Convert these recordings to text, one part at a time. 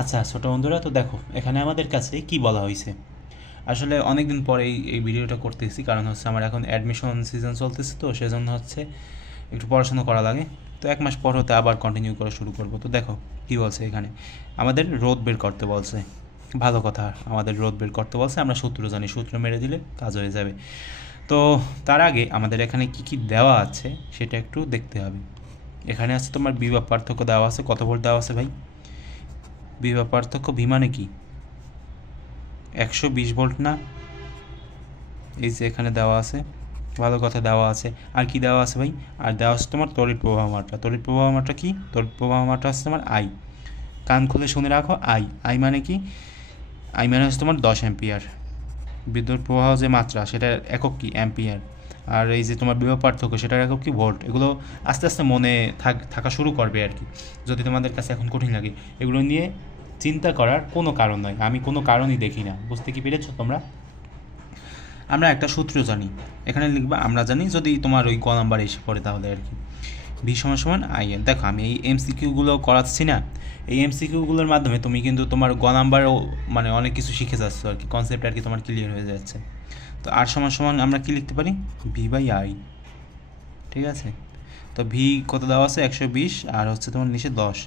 আচ্ছা ছোট বন্ধুরা, তো দেখো, এখানে আমাদের কাছে কি বলা হয়েছে? আসলে অনেক দিন পরে এই ভিডিওটা করতেছি, কারণ হচ্ছে আমার এখন অ্যাডমিশন সিজন চলতেছে, তো সেজন্য হচ্ছে একটু পড়াশোনা করা লাগে। তো এক মাস পর হতে আবার কন্টিনিউ করা শুরু করব। তো দেখো, কি বলছে এখানে? আমাদের রোদ বের করতে বলছে। ভালো কথা, আমাদের রোদ বের করতে বলছে, আমরা সূত্র জানি, সূত্র মেরে দিলে কাজ হয়ে যাবে। তো তার আগে আমাদের এখানে কি কি দেওয়া আছে, সেটা একটু দেখতে হবে। এখানে আছে তোমার বিভব পার্থক্য দেওয়া আছে, কত ভোল্ট দেওয়া আছে ভাই? পার্থক্য ভি মানে কি? একশো বিশ ভোল্ট না? এই যে এখানে দেওয়া আছে, ভালো কথা দেওয়া আছে। আর কি দেওয়া আছে ভাই? আর দেওয়া আছে তোমার তড়িৎ প্রবাহ মাত্রা। তড়িৎ প্রবাহ মাত্রা কি? তড়িৎ প্রবাহ মাত্রা আছে তোমার আই কান খুলে শুনে রাখো আই আই মানে কি? আই মানে হচ্ছে তোমার দশ অ্যাম্পিয়ার। বিদ্যুৎ প্রবাহ যে মাত্রা, সেটার একক কি? অ্যাম্পিয়ার। আর এই যে তোমার বিভব পার্থক্য, সেটার একক কি ভোল্ট এগুলো আস্তে আস্তে মনে থাক, থাকা শুরু করবে আর কি। যদি তোমাদের কাছে এখন কঠিন লাগে, এগুলো নিয়ে চিন্তা করার কোনো কারণ নয় আমি কোনো কারণই দেখি না। বুঝতে কি পেরেছ তোমরা? আমরা একটা সূত্র জানি। এখানে লিখবা, আমরা জানি যদি তোমার ওই ক নাম্বার এসে পড়ে তাহলে আর কি। ভি সমান সমান আই এন দেখো, আমি এই এমসিকিউগুলো করাচ্ছি না। এই এমসিকিউগুলোর মাধ্যমে তুমি কিন্তু তোমার গ নাম্বারও মানে অনেক কিছু শিখে যাচ্ছ আর কি। কনসেপ্ট আর কি তোমার ক্লিয়ার হয়ে যাচ্ছে। তো আর সমান সমান আমরা কি লিখতে পারি? ভি বাই আই ঠিক আছে? তো ভি কত দেওয়া আছে? একশো বিশ, আর হচ্ছে তোমার নিচে দশ।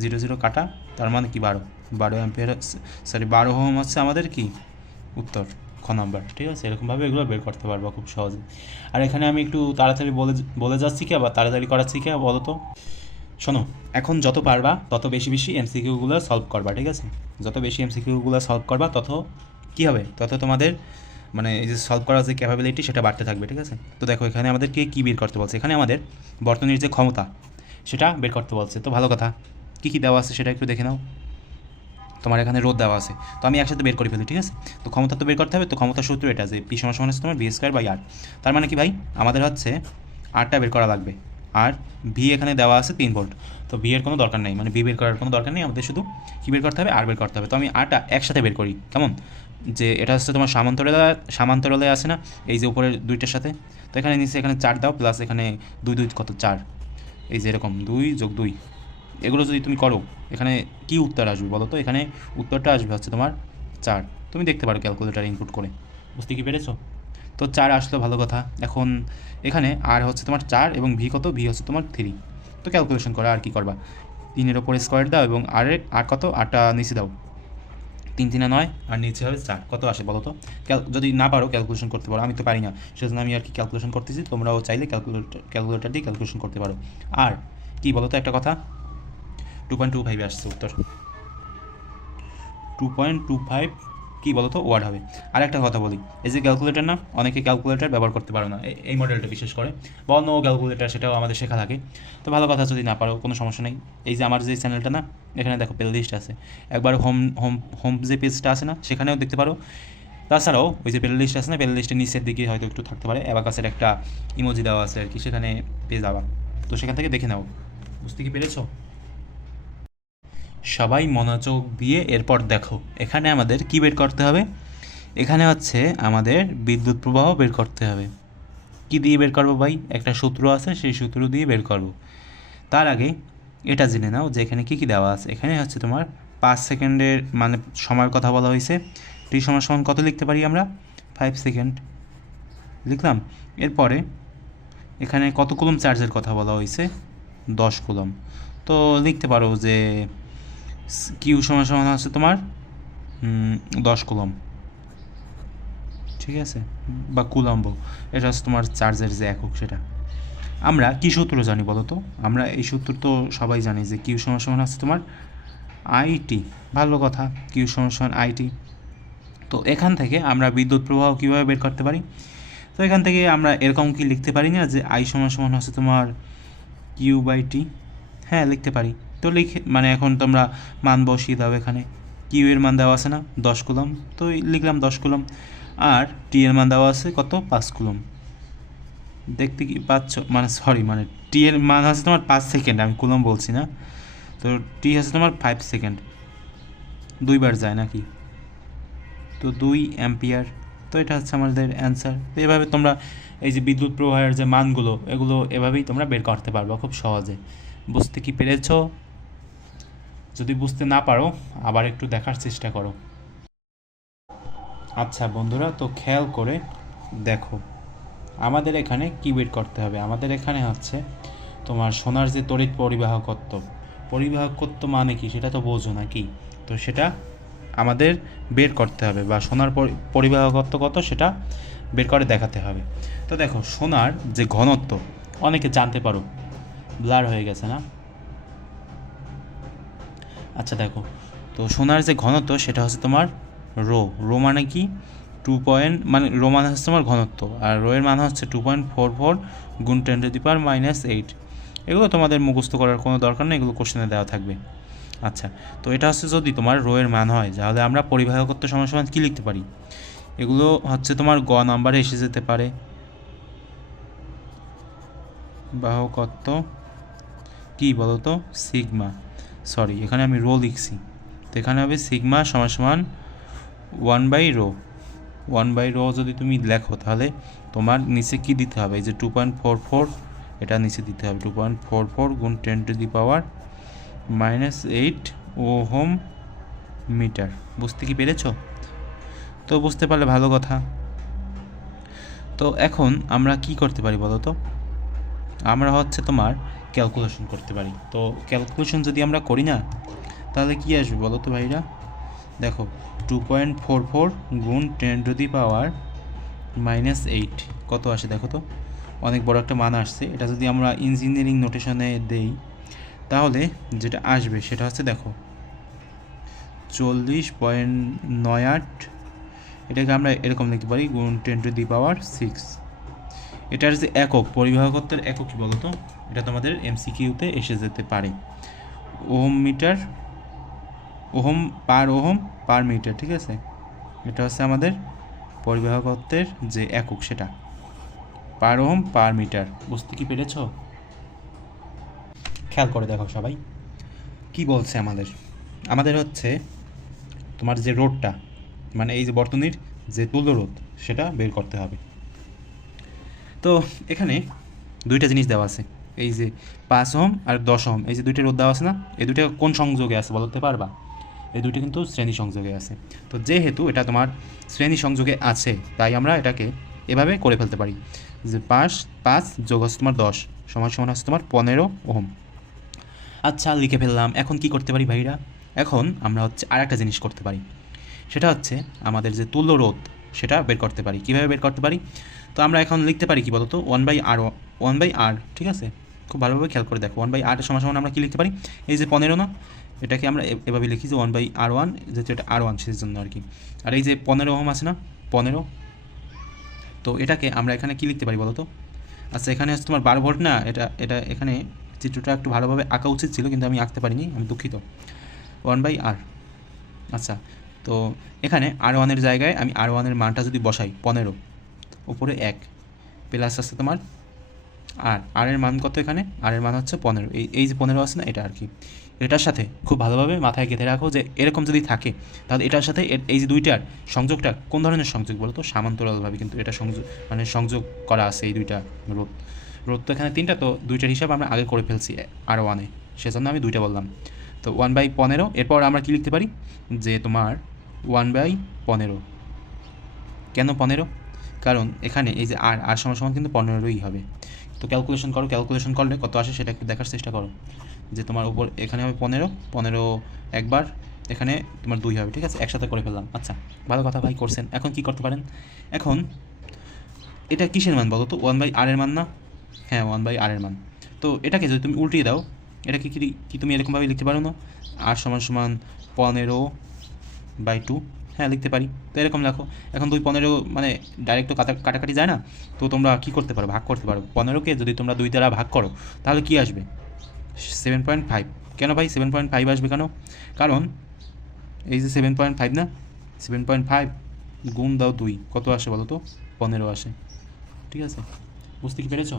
জিরো জিরো কাটা, তার মানে কি? বারো। বারো অ্যাম্পিয়ার সরি বারো হোম হচ্ছে আমাদের কি? উত্তর, খ নাম্বার। ঠিক আছে? এরকমভাবে এগুলো বের করতে পারব খুব সহজে। আর এখানে আমি একটু তাড়াতাড়ি বলে বলে যাচ্ছি কি? আবার তাড়াতাড়ি করাচ্ছি কি? বলো তো। শোনো, এখন যত পারবা, তত বেশি বেশি এমসিকিউগুলো সলভ করবা, ঠিক আছে? যত বেশি এমসিকিউগুলো সলভ করবা, তত কী হবে? তত তোমাদের মানে এই যে সলভ করার যে ক্যাপাবিলিটি সেটা বাড়তে থাকবে, ঠিক আছে? তো দেখো, এখানে আমাদেরকে কী বের করতে বলছে? এখানে আমাদের বর্তনীর যে ক্ষমতা, সেটা বের করতে বলছে। তো ভালো কথা। কী কী দেওয়া আছে সেটা একটু দেখে নাও। তোমার এখানে রোদ দেওয়া আছে। তো আমি একসাথে বের করে ফেলি, ঠিক আছে? তো ক্ষমতা তো বের করতে হবে, তো ক্ষমতার সূত্র এটা যে পি সমান সমান হচ্ছে তোমার বি স্কোয়ার বাই আর। তার মানে কি ভাই? আমাদের হচ্ছে আরটা বের করা লাগবে। আর ভি এখানে দেওয়া আছে তিন ভোল্ট তো ভি এর কোনো দরকার নেই। মানে ভি বের করার কোনো দরকার নেই। আমাদের শুধু কী বের করতে হবে? আর বের করতে হবে। তো আমি আরটা একসাথে বের করি। কেমন? যে এটা হচ্ছে তোমার সামান্তরালে সামান্তরালে আছে না? এই যে উপরের দুইটার সাথে। তো এখানে নিচে এখানে চার দাও প্লাস এখানে দুই দুই কত? চার। এই যে এরকম দুই যোগ দুই। এগুলো যদি তুমি করো এখানে কি উত্তর আসবে বলো তো? এখানে উত্তরটা আসবে হচ্ছে তোমার চার। তুমি দেখতে পারো ক্যালকুলেটার ইনপুট করে। বুঝতে কি পেরেছ? তো চার আসলো ভালো কথা। এখন এখানে আর হচ্ছে তোমার চার এবং ভি কত? ভি হচ্ছে তোমার থ্রি তো ক্যালকুলেশন করো আর কি করবা। তিনের ওপরে স্কোয়ার দাও এবং আর আর কত? আটটা নিচে দাও। তিন তিনে নয়। আর নিচে হবে চার। কত আসে বলো তো? যদি না পারো ক্যালকুলেশন করতে পারো। আমি তো পারি না। সেজন্য আমি আর কি ক্যালকুলেশন করতেছি। তোমরাও চাইলে ক্যালকুলেটর ক্যালকুলেটার দিয়ে ক্যালকুলেশন করতে পারো। আর কি বলো তো একটা কথা? টু পয়েন্ট টু ফাইভে আসছে উত্তর। টু পয়েন্ট টু ফাইভ কী বলো তো ওয়ার্ড হবে। আর একটা কথা বলি। এই যে ক্যালকুলেটার না, অনেকে ক্যালকুলেটার ব্যবহার করতে পারো না। এই- মডেলটা বিশেষ করে। বা অন্য ক্যালকুলেটার সেটাও আমাদের শেখা থাকে। তো ভালো কথা যদি না পারো, কোনো সমস্যা নেই। এই যে আমার যে চ্যানেলটা না, এখানে দেখো প্লে লিস্ট আছে। একবার হোম হোম হোম যে পেজটা আছে না, সেখানেও দেখতে পারো। তাছাড়াও ওই যে প্লে লিস্ট আছে না প্লে লিস্টের নিচের দিকে হয়তো একটু থাকতে পারে। অ্যাবাকাসের একটা ইমোজি দেওয়া আছে আর কি, সেখানে পেয়ে যাবা। তো সেখান থেকে দেখে নাও। বুঝতে কি পেরেছ? সবাই মনোযোগ দিয়ে এরপর দেখো, এখানে আমাদের কি বের করতে হবে? এখানে হচ্ছে আমাদের বিদ্যুৎ প্রবাহ বের করতে হবে। কি দিয়ে বের করব ভাই? একটা সূত্র আছে, সেই সূত্র দিয়ে বের করব। তার আগে এটা জেনে নাও যে এখানে কী কী দেওয়া আছে। এখানে হচ্ছে তোমার পাঁচ সেকেন্ডের মানে সময়ের কথা বলা হয়েছে। টি সমান সমান কত লিখতে পারি আমরা? ফাইভ সেকেন্ড লিখলাম। এরপরে এখানে কত কুলম চার্জের কথা বলা হয়েছে? দশ কুলম। তো লিখতে পারো যে কিউ সমান সমান আছে তোমার দশ কুলম ঠিক আছে? বা কুলম্ব। এটা হচ্ছে তোমার চার্জের যে একক সেটা। আমরা কি সূত্র জানি বলো তো? আমরা এই সূত্র তো সবাই জানি যে কিউ সমান সমান আছে তোমার আইটি ভালো কথা, কিউ সমান সমান আইটি তো এখান থেকে আমরা বিদ্যুৎ প্রবাহ কীভাবে বের করতে পারি? তো এখান থেকে আমরা এরকম কি লিখতে পারি না যে আই সমান সমান হচ্ছে তোমার কিউ বাই টি? হ্যাঁ লিখতে পারি। তো লিখে মানে এখন তোমরা মান বসিয়ে দাও এখানে। কিউ এর মান দেওয়া আছে না? দশ কুলম তো লিখলাম দশ কুলম আর টি এর মান দেওয়া আছে কত? পাঁচ কুলম দেখতে কি পাচ্ছ? মানে সরি মানে টি এর মান আছে তোমার পাঁচ সেকেন্ড, আমি কুলম বলছি না। তো টি আছে তোমার ফাইভ সেকেন্ড। দুইবার যায় নাকি? তো দুই অ্যাম্পিয়ার। তো এটা হচ্ছে আমাদের অ্যান্সার তো এভাবে তোমরা এই যে বিদ্যুৎ প্রবাহের যে মানগুলো, এগুলো এভাবেই তোমরা বের করতে পারবে খুব সহজে। বুঝতে কি পেরেছ? যদি বুঝতে না পারো, আবার একটু দেখার চেষ্টা করো। আচ্ছা বন্ধুরা, তো খেয়াল করে দেখো। আমাদের এখানে কি বের করতে হবে? আমাদের এখানে হচ্ছে তোমার সোনার যে তড়িৎ পরিবাহকত্ব। পরিবাহকত্ব মানে কি? সেটা তো বোঝো না কি? তো সেটা আমাদের বের করতে হবে বা সোনার পরিবাহকত্ব কত সেটা বের করে দেখাতে হবে। তো দেখো, সোনার যে ঘনত্ব, অনেকে জানতে পারো, ব্লার হয়ে গেছে না? আচ্ছা দেখো। তো সোনার যে ঘনত্ব, সেটা হচ্ছে তোমার রো। রো মানে কি? টু পয়েন্ট মানে রো মানে হচ্ছে তোমার ঘনত্ব। আর রো এর মান হচ্ছে টু পয়েন্ট ফোর ফোর গুণ ten to the power minus eight. এগুলো তোমাদের মুখস্থ করার কোনো দরকার নেই, এগুলো কোশ্চেনে দেওয়া থাকবে। আচ্ছা তো এটা হচ্ছে যদি তোমার রো এর মান হয়, তাহলে আমরা পরিবাহকত্ব সমান সমান কী লিখতে পারি? এগুলো হচ্ছে তোমার গ নাম্বারে এসে যেতে পারে। বাহকত্ব কি বলো তো সিগমা। সরি এখানে আমি রো লিখছি। তো এখানে হবে সিগমা সমান সমান one by rho one by rho যদি তুমি লেখো তাহলে তোমার নিচে কি দিতে হবে? এই যে টু পয়েন্ট ফোর ফোর এটা নিচে দিতে হবে। টু পয়েন্ট ফোর ফোর গুণ ten to the power minus eight O home metre বুঝতে কি পেরেছ? তো বুঝতে পারলে ভালো কথা। তো এখন আমরা কি করতে পারি বলো তো? আমরা হচ্ছে তোমার ক্যালকুলেশন করতে পারি। তো ক্যালকুলেশন যদি আমরা করি না, তাহলে কি আসবে বলো তো ভাইরা? দেখো টু পয়েন্ট ফোর ফোর গুণ ten to the power minus eight কত আসে দেখো তো? অনেক বড় একটা মান আসছে। এটা যদি আমরা ইঞ্জিনিয়ারিং নোটেশনে দেই, তাহলে যেটা আসবে সেটা হচ্ছে দেখো, চল্লিশ পয়েন্ট নয় আট, এটাকে আমরা এরকম লিখতে পারি, গুণ ten to the power six এটার যে একক, পরিবাহকত্বের একক কী বলতো এটা তোমাদের এমসিকিউতে এসে যেতে পারে। Ohm metre, ohm per ohm, per metre, ঠিক আছে? এটা হচ্ছে আমাদের পরিবাহকত্বের যে একক সেটা। Per ohm, per metre. বুঝতে কি পেরেছ? খেয়াল করে দেখো সবাই। কি বলছে আমাদের? আমাদের হচ্ছে তোমার যে রোডটা মানে এই যে বর্তনীর যে তুল্য রোধ, সেটা বের করতে হবে। তো এখানে দুইটা জিনিস দেওয়া আছে। এই যে পাঁচ ওহম আর দশ ওহম এই যে দুইটা রোদ দেওয়া আছে না, এই দুইটা কোন সংযোগে আছে বলতে পারবা? এই দুইটা কিন্তু শ্রেণি সংযোগে আছে। তো যেহেতু এটা তোমার শ্রেণি সংযোগে আছে, তাই আমরা এটাকে এভাবে করে ফেলতে পারি। যে পাঁচ পাঁচ যোগ হচ্ছে তোমার দশ, সমান সমান হচ্ছে তোমার পনেরো ওহম আচ্ছা লিখে ফেললাম। এখন কি করতে পারি ভাইরা? এখন আমরা হচ্ছে আর একটা জিনিস করতে পারি। সেটা হচ্ছে আমাদের যে তুল্য রোধ, সেটা বের করতে পারি। কীভাবে বের করতে পারি? তো আমরা এখন লিখতে পারি কি বলতো? One by R one by R ঠিক আছে? খুব ভালোভাবে খেয়াল করে দেখো। ওয়ান বাই আর সমান সমান আমরা কী লিখতে পারি? এই যে পনেরো না, এটাকে আমরা এভাবে লিখি যে ওয়ান বাই আর ওয়ান যেহেতু এটা আর ওয়ান সেই জন্য আর কি। আর এই যে পনেরো ওহম আছে না, পনেরো, তো এটাকে আমরা এখানে কি লিখতে পারি বলো তো আচ্ছা এখানে হচ্ছে তোমার বারো ভোল্ট না, এটা এটা এখানে চিত্রটা একটু ভালোভাবে আঁকা উচিত ছিল, কিন্তু আমি আঁকতে পারিনি, আমি দুঃখিত। ওয়ান বাই আর আচ্ছা তো এখানে আর ওয়ানের জায়গায় আমি আর ওয়ানের মানটা যদি বসাই, পনেরো, উপরে এক প্লাস আছে তোমার আর আর এর মান কত এখানে? আর এর মান হচ্ছে পনেরো। এই এই যে পনেরো আছে না, এটা আর কি এটার সাথে খুব ভালোভাবে মাথায় গেঁথে রাখো যে এরকম যদি থাকে, তাহলে এটার সাথে এই যে দুইটার সংযোগটা কোন ধরনের সংযোগ বলো তো সামান্তরালভাবে কিন্তু এটা সংযোগ মানে সংযোগ করা আছে এই দুইটা রোধ। রোধ তো এখানে তিনটা, তো দুইটার হিসাব আমরা আগে করে ফেলছি আর ওয়ানে সেজন্য আমি দুইটা বললাম। তো ওয়ান বাই পনেরো, এরপর আমরা কি লিখতে পারি? যে তোমার ওয়ান বাই পনেরো। কেন পনেরো? কারণ এখানে এই যে আর আর সমান সমান কিন্তু পনেরোই হবে। তো ক্যালকুলেশন করো ক্যালকুলেশন করলে কত আসে সেটা একটু দেখার চেষ্টা করো। যে তোমার উপর এখানে হবে পনেরো পনেরো একবার, এখানে তোমার দুই হবে, ঠিক আছে? একসাথে করে ফেললাম। আচ্ছা ভালো কথা ভাই করছেন। এখন কি করতে পারেন? এখন এটা কিসের মান বলো তো? ওয়ান বাই আর এর মান না? হ্যাঁ ওয়ান বাই আর এর মান। তো এটাকে যদি তুমি উল্টিয়ে দাও এটাকে কি কি তুমি এরকমভাবে লিখতে পারো না? আর সমান সমান পনেরো বাই টু হ্যাঁ লিখতে পারি। তো এরকম লেখো। এখন দুই পনেরো মানে ডাইরেক্ট তো কাটা কাটাকাটি যায় না। তো তোমরা কী করতে পারো? ভাগ করতে পারো। পনেরোকে যদি তোমরা দুই দ্বারা ভাগ করো, তাহলে কি আসবে? সেভেন পয়েন্ট ফাইভ কেন ভাই? সেভেন পয়েন্ট ফাইভ আসবে কেন? কারণ এই যে সেভেন পয়েন্ট ফাইভ না? সেভেন পয়েন্ট ফাইভ গুণ দাও দুই। কত আসে বলো তো? পনেরো আসে। ঠিক আছে? বুঝতে কি পেরেছ?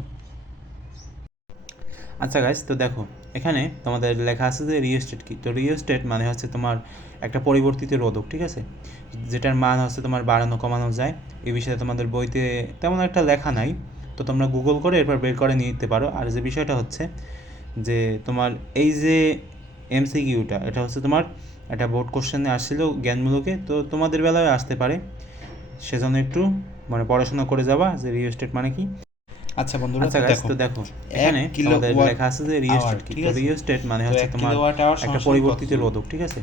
আচ্ছা গাইজ তো দেখো, এখানে তোমাদের লেখা আছে যে রিওস্টেট কি? তো রিওস্টেট মানে হচ্ছে তোমার একটা পরিবর্তিত রোধক, ঠিক আছে? যেটার মান হচ্ছে তোমার বাড়ানো, কমানো যায়। এই বিষয়ে তোমাদের বইতে তেমন একটা লেখা নাই। তো তোমরা গুগল করে এরপর বের করে নিয়ে নিতে পারো। আর যে বিষয়টা হচ্ছে যে তোমার এই যে এমসিকিউটা এটা হচ্ছে তোমার একটা বোর্ড কোশ্চেনে আসছিল জ্ঞানমূলকে। তো তোমাদের বেলায় আসতে পারে। সেজন্য একটু মানে পড়াশোনা করে যাবা যে রিও স্টেট মানে কি? আচ্ছা বন্ধুরা আচ্ছা তো দেখো তো দেখো এখানে ওয়াট লেখা আছে যে রিও কি তো ঠিক ঠিক আছে? আছে? রিও স্টেট মানে হচ্ছে তোমার একটা পরিবর্তিত রোধক ঠিক আছে?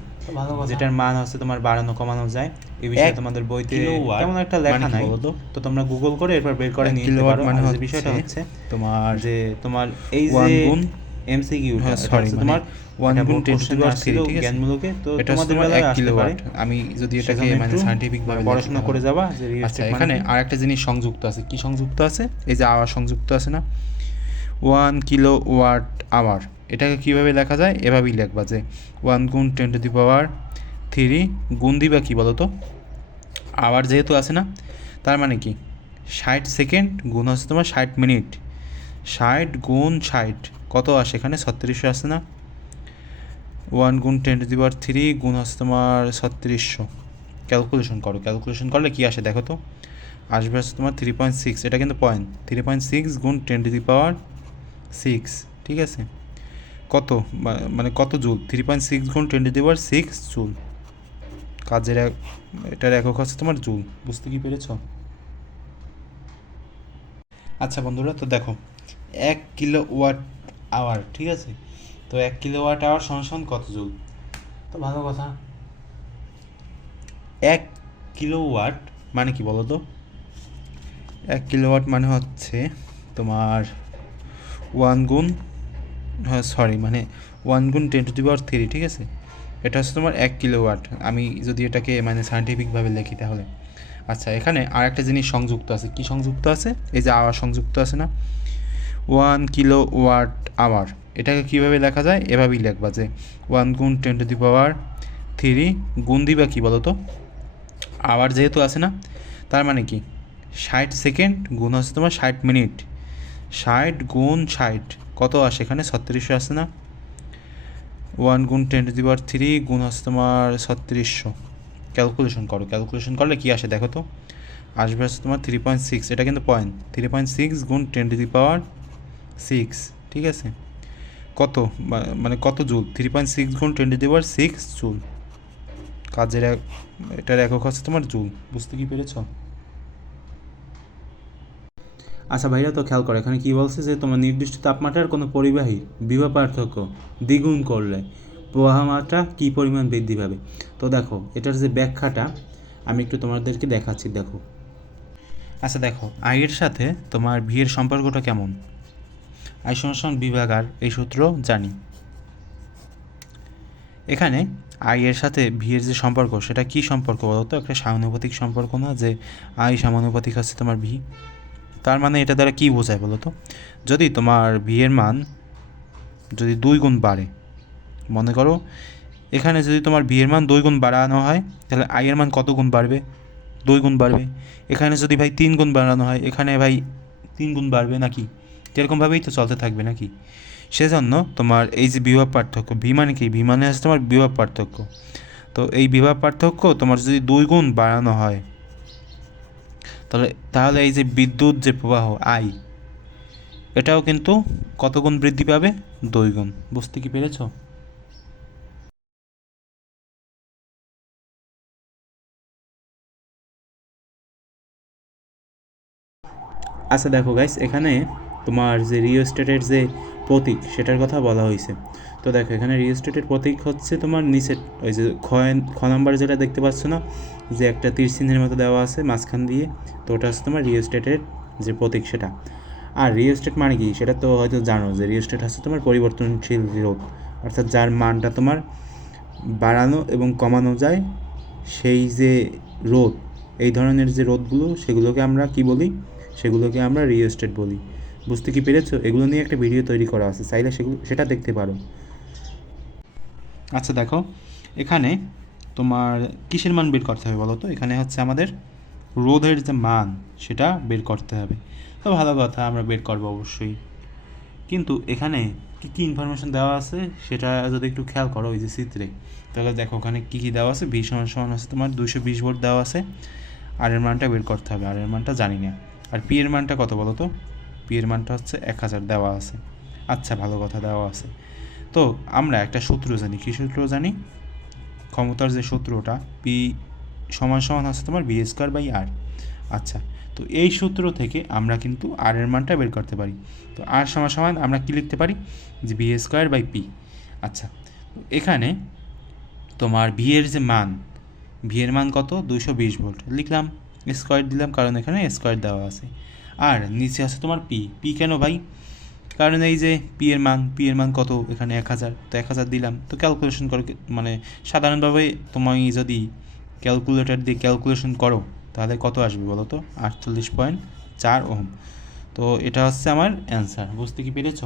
যেটার মান হচ্ছে তোমার বাড়ানো কমানো যায়। এই বিষয়ে তোমাদের বইতে তেমন একটা লেখা মানে নাই। তো? তো তোমরা গুগল করে এরপর বের করে নিয়ে নিতে পারো। মানে হচ্ছে বিষয়টা হচ্ছে তোমার যে তোমার এই যে গুণ এমসিকিউ হ্যাঁ, sorry, মানে তোমার ওয়ান একটা গুণ board ten question to the power আসছিল ঠিক আছে জ্ঞানমূলকে তো তোমাদের বেলায় আসতে পারে। আমি যদি এটাকে মানে ভাবে পড়াশোনা করে যাবা আচ্ছা মানে এখানে কি। আর একটা জিনিস সংযুক্ত আছে। কি সংযুক্ত আছে? এই যে আওয়ার সংযুক্ত আছে না? কিলো ওয়াট আওয়ার এটাকে কীভাবে লেখা যায়? এভাবেই লেখবা যে ওয়ান গুণ ten to the power three গুণ দিবা কী বলো তো আওয়ার যেহেতু আছে না তার মানে কি? ষাট সেকেন্ড গুণ হচ্ছে তোমার ষাট মিনিট ষাট গুণ ষাট। কত আসে এখানে ছত্রিশশো আসে না? ওয়ান গুণ ten to the power three গুণ হচ্ছে তোমার ছত্রিশশো। ক্যালকুলেশন করো, ক্যালকুলেশন করলে কী আসে দেখো তো? আসবে হচ্ছে তোমার থ্রি পয়েন্ট সিক্স, এটা কিন্তু পয়েন্ট। থ্রি পয়েন্ট সিক্স গুণ ten to the power six, ঠিক আছে? কত? মানে কত জুল? থ্রি পয়েন্ট সিক্স গুণ ten to the power six joule. কাজের এটার একক হচ্ছে তোমার জুল, বুঝতে কি পেরেছ? আচ্ছা বন্ধুরা, তো দেখো, এক কিলো ওয়াট আওয়ার, ঠিক আছে? তো এক কিলো ওয়াট আওয়ার সমান কত জুল? তো ভালো কথা। এক কিলো ওয়াট মানে কি বলো তো? এক কিলোওয়াট মানে হচ্ছে তোমার ওয়ান গুণ হ্যাঁ সরি মানে ওয়ান গুণ ten to the power three, ঠিক আছে? এটা হচ্ছে তোমার এক কিলোওয়াট। আমি যদি এটাকে মানে সায়েন্টিফিকভাবে লিখি তাহলে। আচ্ছা এখানে আর একটা জিনিস সংযুক্ত আছে। কি সংযুক্ত আছে? এই যে আওয়ার সংযুক্ত আছে না? One kilowatt hour. এটাকে কীভাবে লেখা যায়? এভাবেই লেখবা যে ওয়ান গুণ ten to the power three গুণ দিবা কী বলো তো আওয়ার যেহেতু আছে না, তার মানে কি? ষাট সেকেন্ড গুণ হচ্ছে তোমার ষাট মিনিট। ষাট গুণ ষাট, কত আসে এখানে? ছত্রিশশো আসে না? ওয়ান গুণ ten to the power three গুণ হচ্ছে তোমার ছত্রিশশো। ক্যালকুলেশন করো, ক্যালকুলেশন করলে কী আসে দেখো তো? আসবে হচ্ছে তোমার থ্রি পয়েন্ট সিক্স, এটা কিন্তু পয়েন্ট। থ্রি পয়েন্ট সিক্স গুণ ten to the power six ঠিক আছে? কত? মানে কত জুল? থ্রি পয়েন্ট সিক্স গুণ টেন টু সিক্স জুল। কাজের এটার একক হচ্ছে তোমার জুল। বুঝতে কি পেরেছ? আচ্ছা ভাইরা, তো খেয়াল করো, এখানে কি বলছে যে তোমার নির্দিষ্ট তাপমাত্রার কোনো পরিবাহী বিভব পার্থক্য দ্বিগুণ করলে প্রবাহ মাত্রা কী পরিমাণ বৃদ্ধি পাবে? তো দেখো, এটার যে ব্যাখ্যাটা, আমি একটু তোমাদেরকে দেখাচ্ছি, দেখো। আচ্ছা দেখো আই এর সাথে তোমার ভি সম্পর্কটা কেমন? আই সমান বিভাগ আর এই সূত্র জানি। এখানে আই এর সাথে ভি এর যে সম্পর্ক, সেটা কি সম্পর্ক বলো তো? একটা সামানুপাতিক সম্পর্ক না, যে আই সমানুপাতিক হচ্ছে তোমার ভি তার মানে এটা দ্বারা কি বোঝায় বলো তো? যদি তোমার ভি এর মান যদি দুই গুণ বাড়ে, মনে করো, এখানে যদি তোমার ভি এর মান দুই গুণ বাড়ানো হয়, তাহলে আই এর মান কত গুণ বাড়বে? দুই গুণ বাড়বে। এখানে যদি ভাই তিন গুণ বাড়ানো হয়, এখানে ভাই তিন গুণ বাড়বে নাকি? এরকমভাবেই তো চলতে থাকবে নাকি? সেজন্য তোমার এই যে বিভব পার্থক্য ভি মানে কি? ভি মানে তোমার বিভব পার্থক্য। তো এই বিভব পার্থক্য তোমার যদি দুই গুণ বাড়ানো হয়, তাহলে তাহলে এই যে বিদ্যুৎ যে প্রবাহ, আই, এটাও কিন্তু কত গুণ বৃদ্ধি পাবে? দুই গুণ। বুঝতে কি পেরেছ? আচ্ছা দেখো গাইস এখানে তোমার যে রিও স্টেটের যে প্রতীক, সেটার কথা বলা হয়েছে তো দেখো, এখানে রিও স্টেটের প্রতীক হচ্ছে তোমার নিচে ওই যে খ নাম্বার যেটা দেখতে পাচ্ছ না, যে একটা তীর চিহ্নের মতো দেওয়া আছে মাঝখান দিয়ে, তো ওটা হচ্ছে তোমার রিও স্টেটের যে প্রতীক সেটা। আর রিও স্টেট মানে কি? সেটা তো হয়তো জানো যে রিও স্টেট হচ্ছে তোমার পরিবর্তনশীল রোধ অর্থাৎ যার মানটা তোমার বাড়ানো এবং কমানো যায়, সেই যে রোদ এই ধরনের যে রোদগুলো সেগুলোকে আমরা কি বলি? সেগুলোকে আমরা রিও স্টেট বলি। বুঝতে কি পেরেছ? এগুলো নিয়ে একটা ভিডিও তৈরি করা আছে, চাইলে সেগুলো সেটা দেখতে পারো। আচ্ছা দেখো, এখানে তোমার কিসের মান বের করতে হবে বলো তো? এখানে হচ্ছে আমাদের রোধের যে মান, সেটা বের করতে হবে। তো ভালো কথা, আমরা বের করব অবশ্যই। কিন্তু এখানে কী কী ইনফরমেশন দেওয়া আছে, সেটা যদি একটু খেয়াল করো ওই যে চিত্রে। তাহলে দেখো, ওখানে কী কী দেওয়া আছে? ভি সমান সমান আছে তোমার দুশো বিশ ভোল্ট দেওয়া আছে। আর এর মানটা বের করতে হবে। আর এর মানটা জানি না। আর পি এর মানটা কত বলো তো? পি এর মানটা হচ্ছে এক হাজার দেওয়া আছে। আচ্ছা ভালো কথা দেওয়া আছে। তো আমরা একটা সূত্র জানি। কী সূত্র জানি? ক্ষমতার যে সূত্রটা পি সমান সমান আছে তোমার বি স্কোয়ার বাই আর আচ্ছা তো এই সূত্র থেকে আমরা কিন্তু আর এর মানটা বের করতে পারি। তো আর সমান সমান আমরা কী লিখতে পারি? যে বি স্কোয়ার বাই পি আচ্ছা এখানে তোমার ভি এর যে মান ভি এর মান কত? দুশো বিশ ভোল্ট। লিখলাম স্কোয়ার দিলাম, কারণ এখানে স্কোয়ার দেওয়া আছে। আর নিচে আছে তোমার পি। পি কেন ভাই? কারণ এই যে পি এর মান পি এর মান কত? এখানে এক হাজার। তো এক হাজার দিলাম। তো ক্যালকুলেশন করো মানে সাধারণভাবে তুমি যদি ক্যালকুলেটর দিয়ে ক্যালকুলেশন করো, তাহলে কত আসবে বলো তো? আটচল্লিশ পয়েন্ট চার ওহম। তো এটা হচ্ছে আমার অ্যান্সার বুঝতে কি পেরেছ?